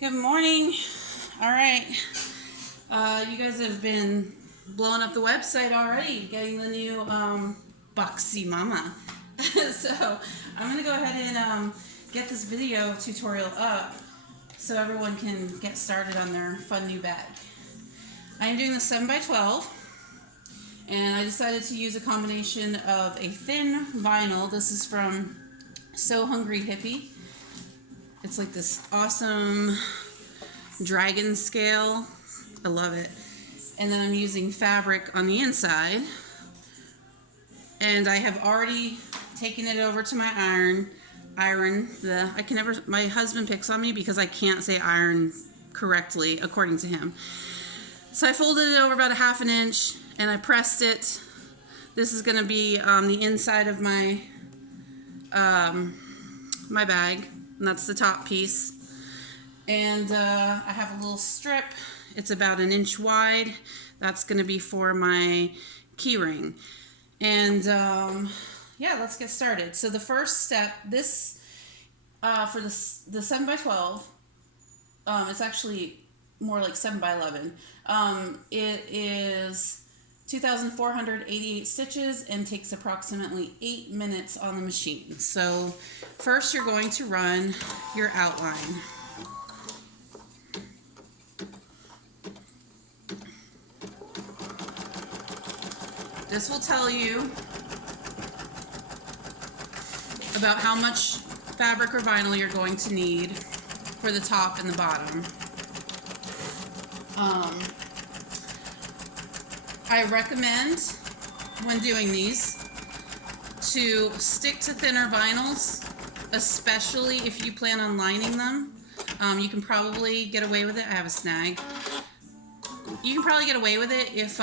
Good morning. All right. You guys have been blowing up the website already, getting the new Boxy Mama. So I'm going to go ahead and get this video tutorial up so everyone can get started on their fun new bag. I am doing the 7x12, and I decided to use a combination of a thin vinyl. This is from So Hungry Hippie. It's like this awesome dragon scale. I love it. And then I'm using fabric on the inside. And I have already taken it over to my iron. My husband picks on me because I can't say iron correctly according to him. So I folded it over about 1/2 inch and I pressed it. This is gonna be on the inside of my my bag, and that's the top piece. And I have a little strip. It's about 1 inch wide. That's gonna be for my key ring. And yeah, let's get started. So the first step, this for the 7x12, it's actually more like 7x11. It is 2,488 stitches and takes approximately 8 minutes on the machine. So first you're going to run your outline. This will tell you about how much fabric or vinyl you're going to need for the top and the bottom. I recommend, when doing these, to stick to thinner vinyls, especially if you plan on lining them. You can probably get away with it. I have a snag. You can probably get away with it if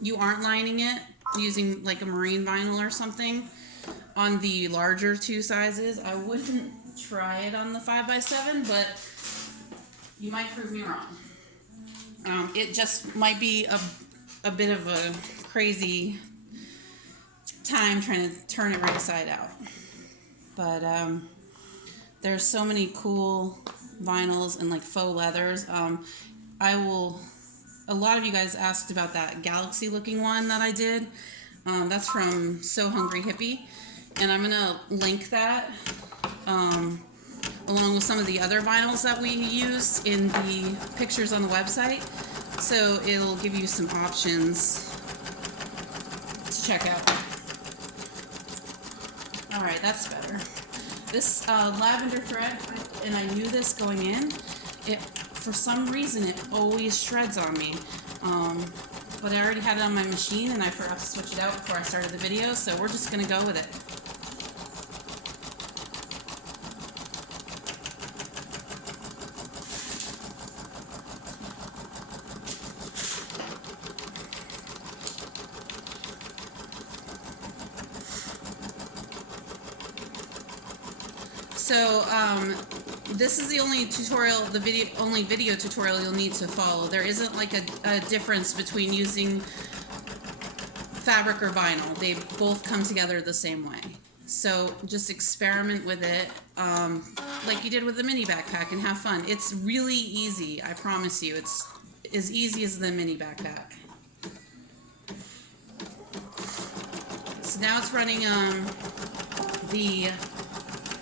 you aren't lining it using like a marine vinyl or something on the larger 2 sizes. I wouldn't try it on the 5x7, but you might prove me wrong. It just might be a bit of a crazy time trying to turn it right side out. But there's so many cool vinyls and like faux leathers. A lot of you guys asked about that galaxy looking one that I did. That's from So Hungry Hippie. And I'm gonna link that along with some of the other vinyls that we used in the pictures on the website. So it'll give you some options to check out. All right, that's better. This lavender thread, and I knew this going in, for some reason it always shreds on me. But I already had it on my machine and I forgot to switch it out before I started the video, so we're just gonna go with it. So this is the only tutorial, only video tutorial you'll need to follow. There isn't like a difference between using fabric or vinyl. They both come together the same way. So just experiment with it like you did with the mini backpack and have fun. It's really easy, I promise you. It's as easy as the mini backpack. So now it's running the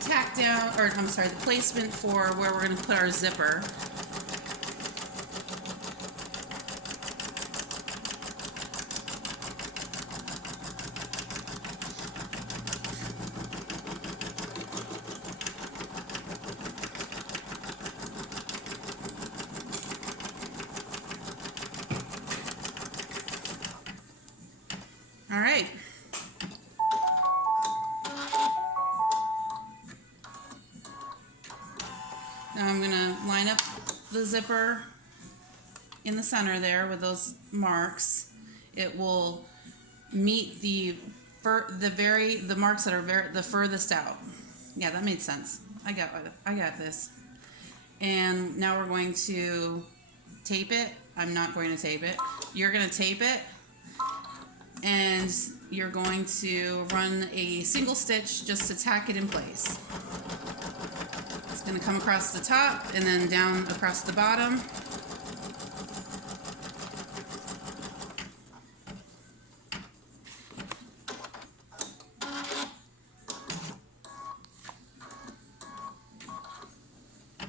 tack down, or I'm sorry, the placement for where we're going to put our zipper. All right. Now I'm going to line up the zipper in the center there with those marks. It will meet the marks that are the furthest out. Yeah, that made sense. I got this. And now we're going to tape it. I'm not going to tape it. You're going to tape it, and you're going to run a single stitch just to tack it in place. Gonna come across the top and then down across the bottom.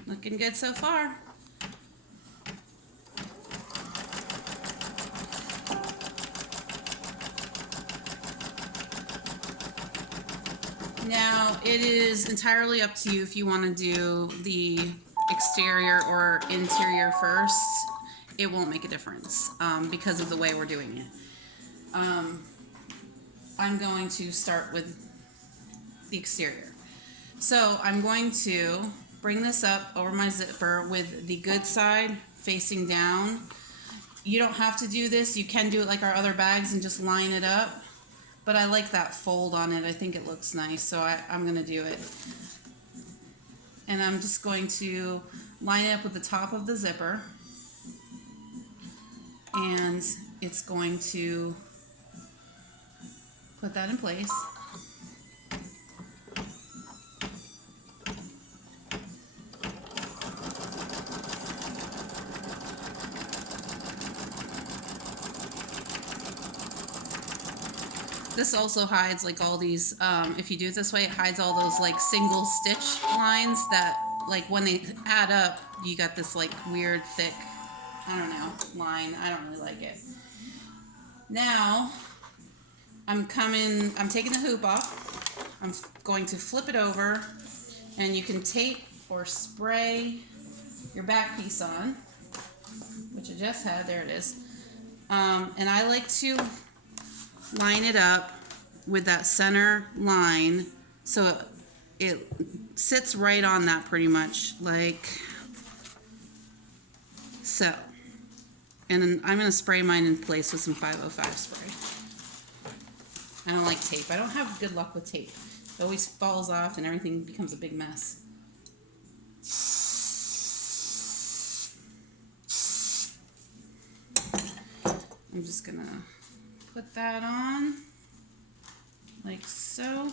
Looking good so far. Now, it is entirely up to you if you want to do the exterior or interior first. It won't make a difference because of the way we're doing it. I'm going to start with the exterior. So I'm going to bring this up over my zipper with the good side facing down. You don't have to do this. You can do it like our other bags and just line it up. But I like that fold on it. I think it looks nice, so I'm going to do it. And I'm just going to line it up with the top of the zipper. And it's going to put that in place. This also hides like all these, if you do it this way, it hides all those like single stitch lines that like when they add up, you got this like weird thick, I don't know, line. I don't really like it. Now, I'm taking the hoop off. I'm going to flip it over, and you can tape or spray your back piece on, which I just had, there it is. And I like to line it up with that center line so it sits right on that pretty much, like so. And then I'm going to spray mine in place with some 505 spray. I don't like tape. I don't have good luck with tape. It always falls off and everything becomes a big mess. I'm just going to put that on like so.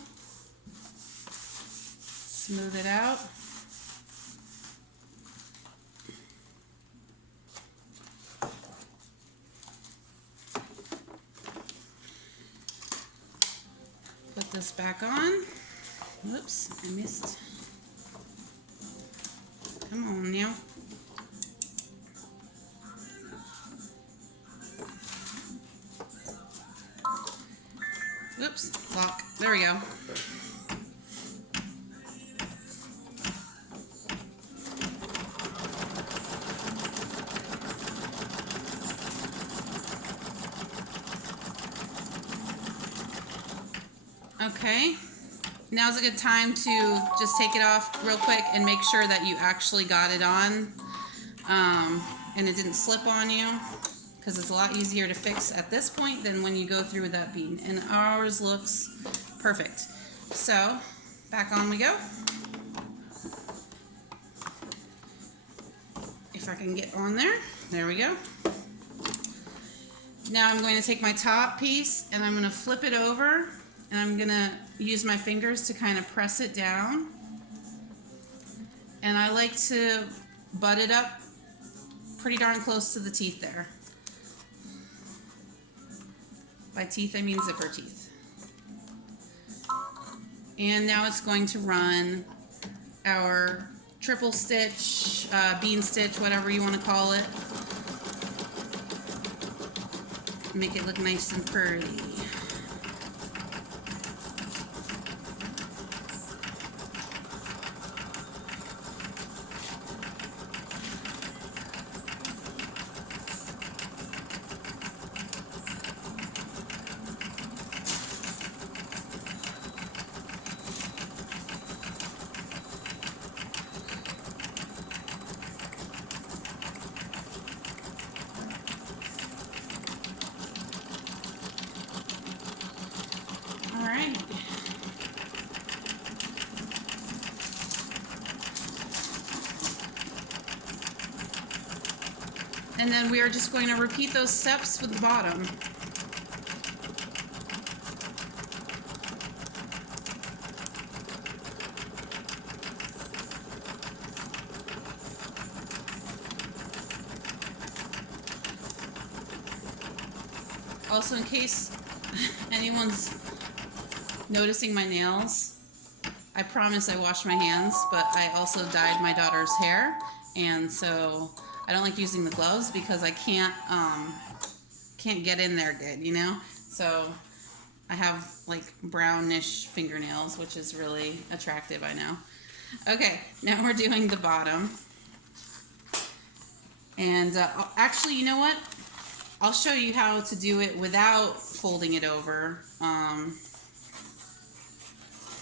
Smooth it out. Put this back on. Whoops, I missed. Come on now. Oops, lock. There we go. Okay, now's a good time to just take it off real quick and make sure that you actually got it on and it didn't slip on you, because it's a lot easier to fix at this point than when you go through with that bead. And ours looks perfect. So back on we go. If I can get on there, there we go. Now I'm going to take my top piece and I'm going to flip it over, and I'm going to use my fingers to kind of press it down. And I like to butt it up pretty darn close to the teeth there. By teeth, I mean zipper teeth. And now it's going to run our triple stitch, bean stitch, whatever you want to call it. Make it look nice and pretty. Alright. And then we are just going to repeat those steps with the bottom. Also, in case anyone's noticing my nails, I promise I wash my hands, but I also dyed my daughter's hair, and so I don't like using the gloves because I can't get in there good, you know? So I have like brownish fingernails, which is really attractive, I know. Okay, now we're doing the bottom. And actually, you know what? I'll show you how to do it without folding it over.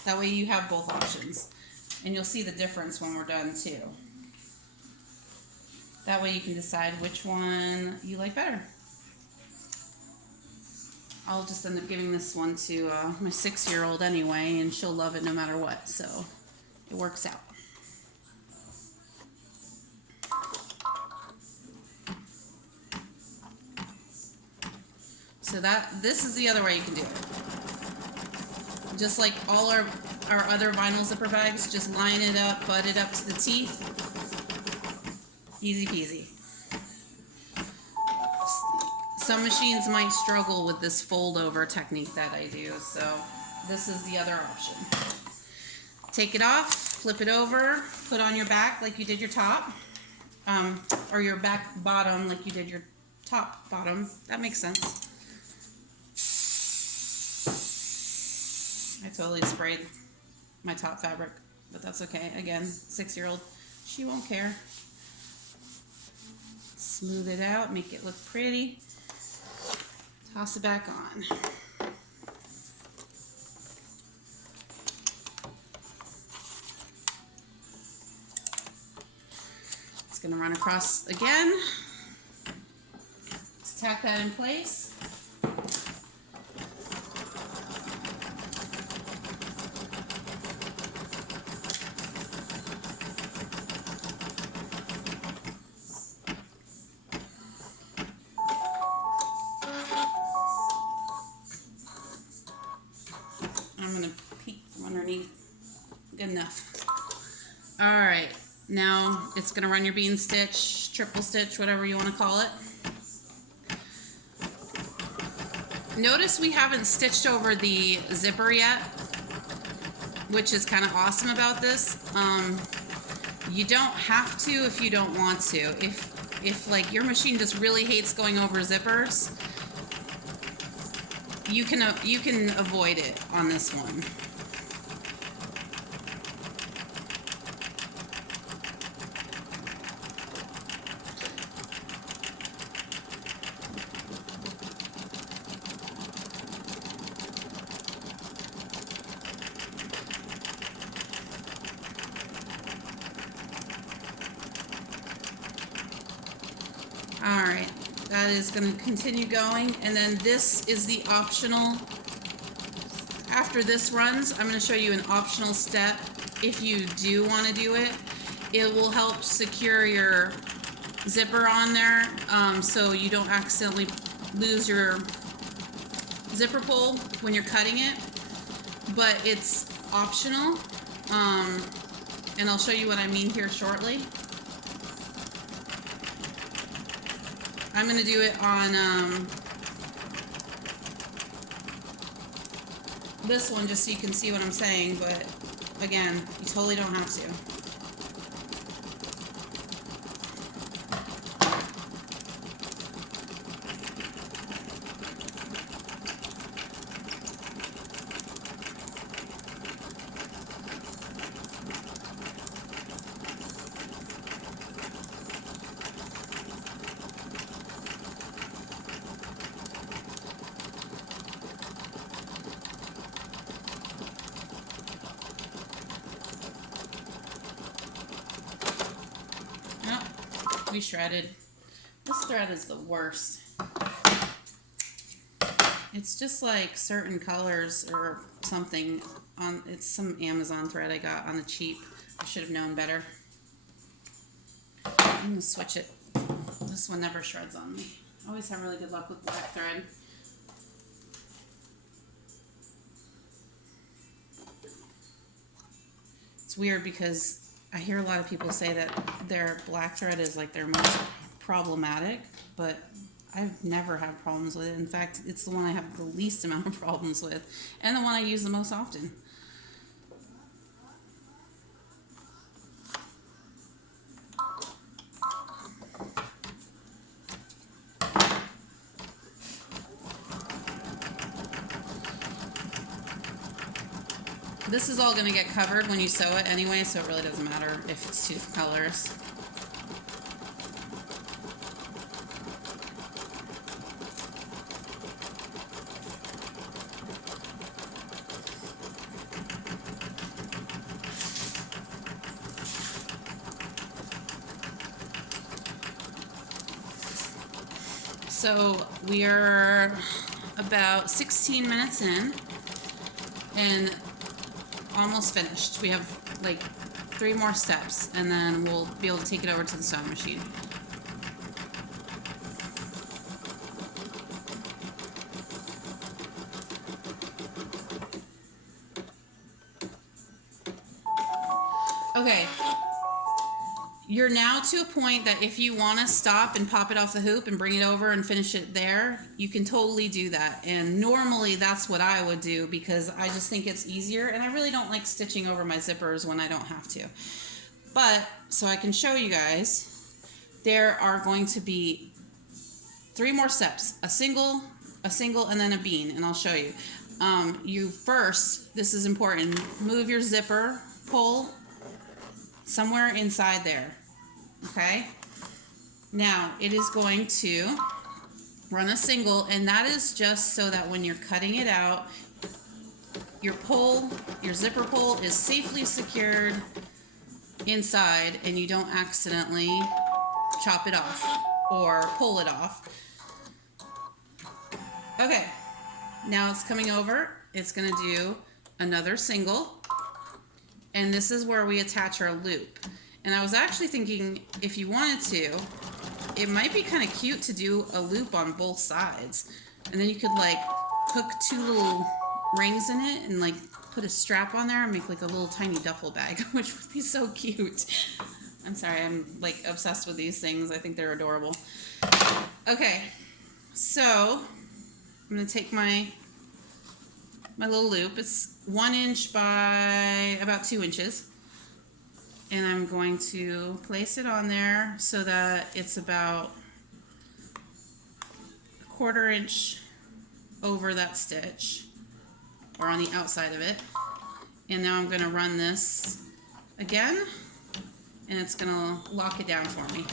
That way you have both options. And you'll see the difference when we're done too. That way you can decide which one you like better. I'll just end up giving this one to my 6-year-old anyway, and she'll love it no matter what, so it works out. So this is the other way you can do it. Just like all our other vinyl zipper bags, just line it up, butt it up to the teeth. Easy peasy. Some machines might struggle with this fold over technique that I do, so this is the other option. Take it off, flip it over, put on your back like you did your top, or your back bottom like you did your top bottom. That makes sense. I totally sprayed my top fabric, but that's okay. Again, 6-year-old, she won't care. Smooth it out, make it look pretty. Toss it back on. It's going to run across again. Let's tack that in place. I'm going to peek from underneath. Good enough. All right, now it's going to run your bean stitch, triple stitch, whatever you want to call it. Notice we haven't stitched over the zipper yet, which is kind of awesome about this. You don't have to if you don't want to. If like your machine just really hates going over zippers, you can avoid it on this one. All right, that is going to continue going, and then this is the optional. After this runs, I'm going to show you an optional step. If you do want to do it, it will help secure your zipper on there, so you don't accidentally lose your zipper pull when you're cutting it, but it's optional, and I'll show you what I mean here shortly. I'm going to do it on this one just so you can see what I'm saying, but again, you totally don't have to. We shredded. This thread is the worst. It's just like certain colors or something on, it's some Amazon thread I got on the cheap. I should have known better. I'm gonna switch it. This one never shreds on me. I always have really good luck with black thread. It's weird because I hear a lot of people say that their black thread is like their most problematic, but I've never had problems with it. In fact, it's the one I have the least amount of problems with, and the one I use the most often. This is all going to get covered when you sew it anyway, so it really doesn't matter if it's two different colors. So we are about 16 minutes in and almost finished. We have like 3 more steps and then we'll be able to take it over to the sewing machine. Okay. You're now to a point that if you want to stop and pop it off the hoop and bring it over and finish it there, you can totally do that. And normally that's what I would do because I just think it's easier, and I really don't like stitching over my zippers when I don't have to. But so I can show you guys, there are going to be 3 more steps: a single, and then a bean, and I'll show you. You first, this is important, move your zipper pull somewhere inside there. Okay, now it is going to run a single, and that is just so that when you're cutting it out, your zipper pull is safely secured inside and you don't accidentally chop it off or pull it off. Okay, now it's coming over. It's going to do another single, and this is where we attach our loop. And I was actually thinking, if you wanted to, it might be kind of cute to do a loop on both sides. And then you could like hook 2 little rings in it and like put a strap on there and make like a little tiny duffel bag, which would be so cute. I'm sorry, I'm like obsessed with these things. I think they're adorable. Okay, so I'm gonna take my little loop. It's 1 inch by about 2 inches. And I'm going to place it on there so that it's about 1/4 inch over that stitch, or on the outside of it. And now I'm going to run this again, and it's going to lock it down for me.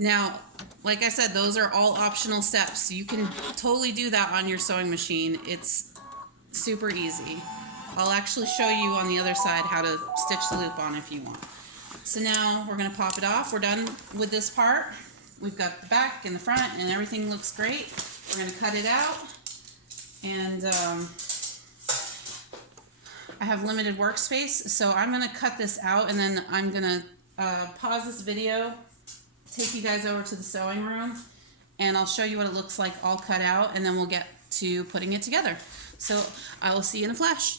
Now, like I said, those are all optional steps. You can totally do that on your sewing machine. It's super easy. I'll actually show you on the other side how to stitch the loop on if you want. So now we're going to pop it off. We're done with this part. We've got the back and the front and everything looks great. We're going to cut it out, and I have limited workspace, so I'm going to cut this out, and then I'm going to pause this video, take you guys over to the sewing room, and I'll show you what it looks like all cut out, and then we'll get to putting it together. So I will see you in a flash.